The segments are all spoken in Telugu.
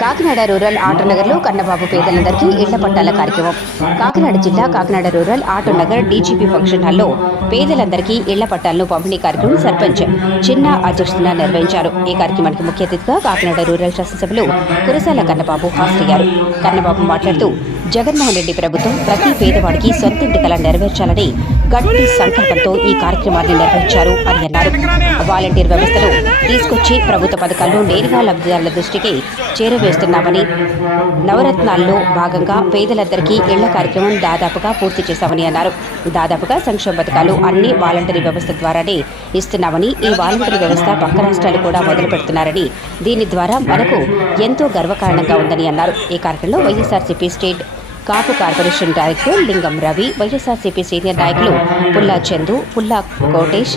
కాకినాడ రూరల్ ఆటో నగర్లో కన్నబాబు పేదలందరికీ ఇళ్ళ పట్టాల కార్యక్రమం. కాకినాడ జిల్లా Kakinada rural auto Nagar DGP function హాల్లో పేదలందరికీ ఇళ్ళ పట్టాలను పంపిణీ కార్యక్రమం సర్పంచ్ చిన్న అధ్యక్షతన నిర్వహించారు. ఈ కార్యక్రమానికి ముఖ్య అతిథిగా కాకినాడ రూరల్ శాసనసభ్యులు కురసాల కన్నబాబు హాజరయ్యారు. కన్నబాబు మాట్లాడుతూ జగన్మోహన్ రెడ్డి ప్రభుత్వం ప్రతి పేదవాడికి సొంతింటి కల నెరవేర్చాలని గట్టి సంకల్పంతో ఈ కార్యక్రమాన్ని నిర్వహించారు అని అన్నారు. వాలంటీర్ వ్యవస్థను తీసుకొచ్చి ప్రభుత్వ పథకాలను నేరుగా లబ్ధిదారుల దృష్టికి చేరవేస్తున్నామని నవరత్నాల్లో భాగంగా పేదలందరికీ ఇళ్ళ కార్యక్రమం దాదాపుగా పూర్తి చేశామని అన్నారు. దాదాపుగా సంక్షేమ పథకాలు అన్ని వాలంటరీ వ్యవస్థ ద్వారానే ఇస్తున్నామని ఈ వాలంటరీ వ్యవస్థ పక్క రాష్ట్రాలు కూడా మొదలు పెడుతున్నారని దీని ద్వారా మనకు ఎంతో గర్వకారణంగా ఉందని అన్నారు. ఈ కార్యక్రమంలో YSRCP state Kapu corporation director Lingam Ravi YSRCP senior నాయకులు పుల్లా చందు పుల్లా కోటేష్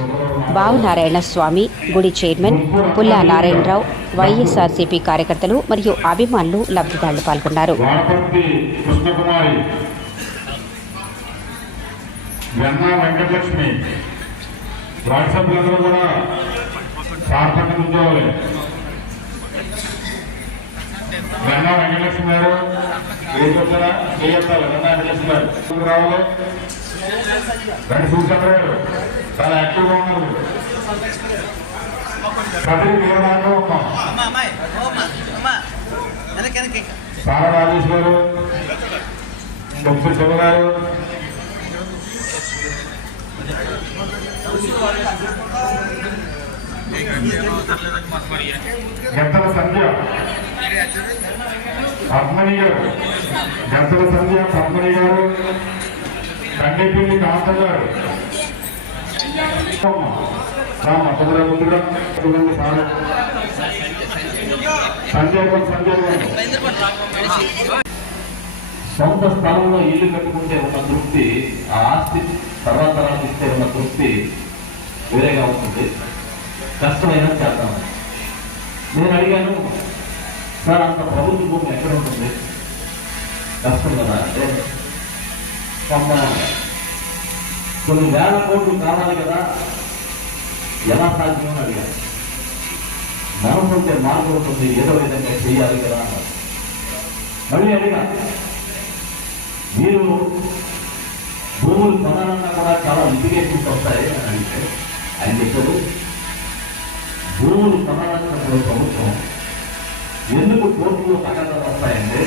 బావనారాయణ స్వామి గుడి చైర్మన్ పుల్లా నారాయణరావు వైఎస్ఆర్సీపీ కార్యకర్తలు మరియు అభిమానులు లబ్ధిదారులు పాల్గొన్నారు. వెంకటలక్ష్మి గారు ఏం చెప్తారా చేయొత్తాలి వెన్న రావాలి రెండు సూచన గారు చాలా యాక్టివ్గా ఉన్నారు. ప్రతి మీరు దాంట్లో ఉన్నాం. సారా రాజేష్ గారు శివ గారు గంటల సంధ్య పద్మని గారు గంటల సంధ్య పద్మని గారు కండిపిల్లి కాంత గారు. రామ ముందుగా చూడండి సంజయ్ గారు సంజయ్ గారు సొంత స్థలంలో ఇల్లు కట్టుకుంటే ఉన్న తృప్తి ఆ ఆస్తి తర్వాత ఇస్తే ఉన్న తృప్తి వేరేగా ఉంటుంది. కష్టమైన చేద్దాం. నేను అడిగాను సార్ అంత ప్రభుత్వ భూమి ఎక్కడ ఉంటుంది? కష్టం కదా. అంటే కొంత కొన్ని వేల కోట్లు కావాలి కదా. ఎలా సాధ్యమని అడిగారు. అడిగాను మనసు ఉంటే మార్గం ఉంటుంది. ఏదో విధంగా చేయాలి కదా అన్నారు. మళ్ళీ అడిగా మీరు భూములు కొనాలన్నా కూడా చాలా లిటిగేషన్స్ వస్తాయి అని అంటే ఆయన చెప్పారు భూములు కొనాలన్నప్పుడు ప్రభుత్వం ఎందుకు కోర్టులో తగ్గదాలు వస్తాయంటే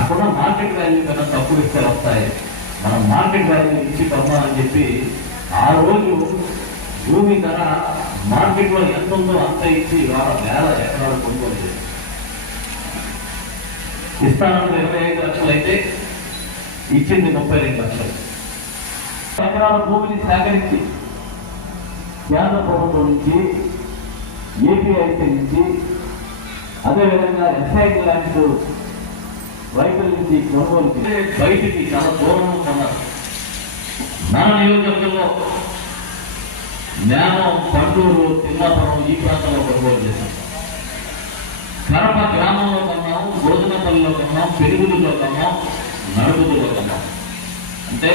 అక్కడ మార్కెట్ వాల్యూ కన్నా తక్కువ ఇస్తే వస్తాయి. మనం మార్కెట్ వాల్యూ ఇచ్చి అని చెప్పి ఆ రోజు భూమి ధర మార్కెట్లో ఎంత ఉందో అంత ఇచ్చి ఇవాళ వేల ఎకరాలు కొనుగోలు చేశారు. ఇస్తానన్న ఇరవై ఐదు లక్షలు అయితే ఇచ్చింది ముప్పై రెండు లక్షలు. ఎకరాల భూమిని సేకరించి కేంద్ర ప్రభుత్వం నుంచి ఏపీఐసీ నుంచి అదేవిధంగా ఎస్ఐ ల్యాండ్స్ రైతుల నుంచి కొనుగోలు బయటికి చాలా దూరం ఉన్నారు మన నియోజకవర్గంలో నేనం పండూరు తిమ్మాపురం ఈ ప్రాంతంలో కొనుగోలు చేశాం కడప గ్రామంలో కొన్నాం గోధుమపల్లిలో కొన్నాం పెరుగుదులో కొన్నాం నడుగుదులో కొన్నాం. అంటే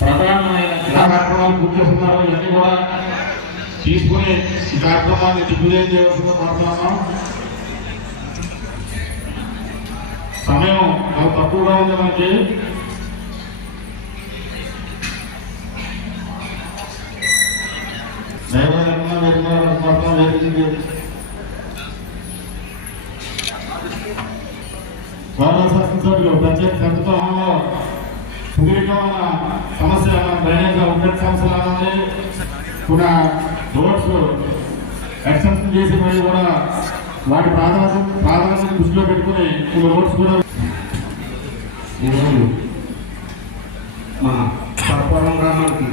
ప్రధానమైన గ్రామ గుర్తిస్తున్నారు ఇవన్నీ కూడా తీసుకునే ఈ కార్యక్రమాన్ని దిగ్విజయం చేయవలసిందిగా మాట్లాడుతున్నాం సమయం చాలా తక్కువగా ఉంది మనకి. దైవజనంగా వేదికగా మొత్తం గౌరవ శాసనసభ్యులు ప్రత్యేక ప్రభుత్వంలో సమస్య డ్రైనేజ్ సమస్యలు కూడా రోడ్స్ ఎక్సెప్షన్ చేసి మరి కూడా వాటి ప్రాధాన్యత ప్రాధాన్యత దృష్టిలో పెట్టుకుని కొన్ని రోడ్స్ కూడా ఈరోజు మా సర్పవరం గ్రామానికి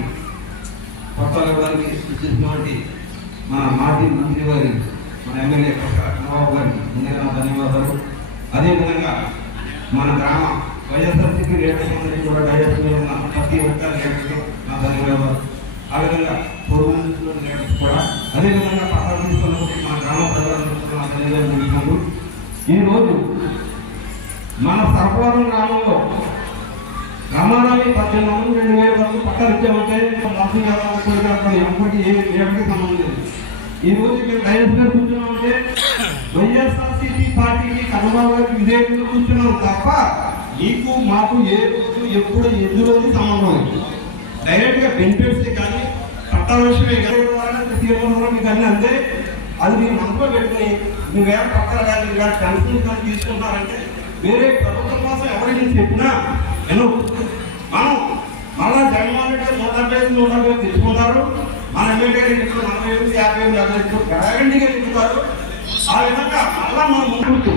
కొత్త ఇవ్వడానికి ఇచ్చినటువంటి మన మాజీ మంత్రి గారి మన ఎమ్మెల్యే నవాబు గారికి ముందుగా ధన్యవాదాలు. అదేవిధంగా మన గ్రామ వైఎస్ఆర్సీపీ లీడర్స్ అందరికీ కూడా డైరెక్ట్ ప్రతి ఒక్క లీడర్స్కి నా ధన్యవాదాలు. ఆ విధంగా పొరుగు లీడర్స్ కూడా అదేవిధంగా పక్కన తీసుకున్నప్పుడు మన గ్రామ ప్రజలందరికీ కూడా ఈరోజు మన సర్పవరం గ్రామంలో గ్రామాలని పద్దెనిమిది వందలు రెండు వేల వరకు పట్టాలు ఇచ్చామంటే మంత్రి గారు అక్కడ ఎప్పటి ఏ ఎవరికి సంబంధం లేదు. ఈ రోజు మేము డైరెక్ట్ కూర్చున్నామంటే వైఎస్ఆర్సీపీ పార్టీకి కనుమరుగు గారికి విధేయులు కూర్చున్నాం తప్ప నీకు మాకు ఏ రోజు ఎప్పుడు ఎన్ని రోజు సంబంధం లేదు. డైరెక్ట్గా బెనిఫిట్స్ కానీ పట్టాల విషయమే ప్రతి ఒక్కరు మీకు అన్నీ అంతే అది మీరు మనసులో పెట్టుకుని నువ్వేం పక్కన కానీ ఇలాంటి కన్సల్ట్ కానీ తీసుకుంటారంటే వేరే ప్రభుత్వం కోసం ఎవరైనా చెప్పినా నేను మనం మళ్ళా జగన్మోహన్ రెడ్డి నూట డెబ్బై ఐదు నూట డెబ్బై ఐదు తెచ్చుకున్నారు మన ఎమ్మెల్యే నలభై ఎనిమిది యాభై ఎనిమిది యాభై ఎనిమిది గ్యారంటీగా తెచ్చుకున్నారు ఆ విధంగా మళ్ళా మనం ముందుకు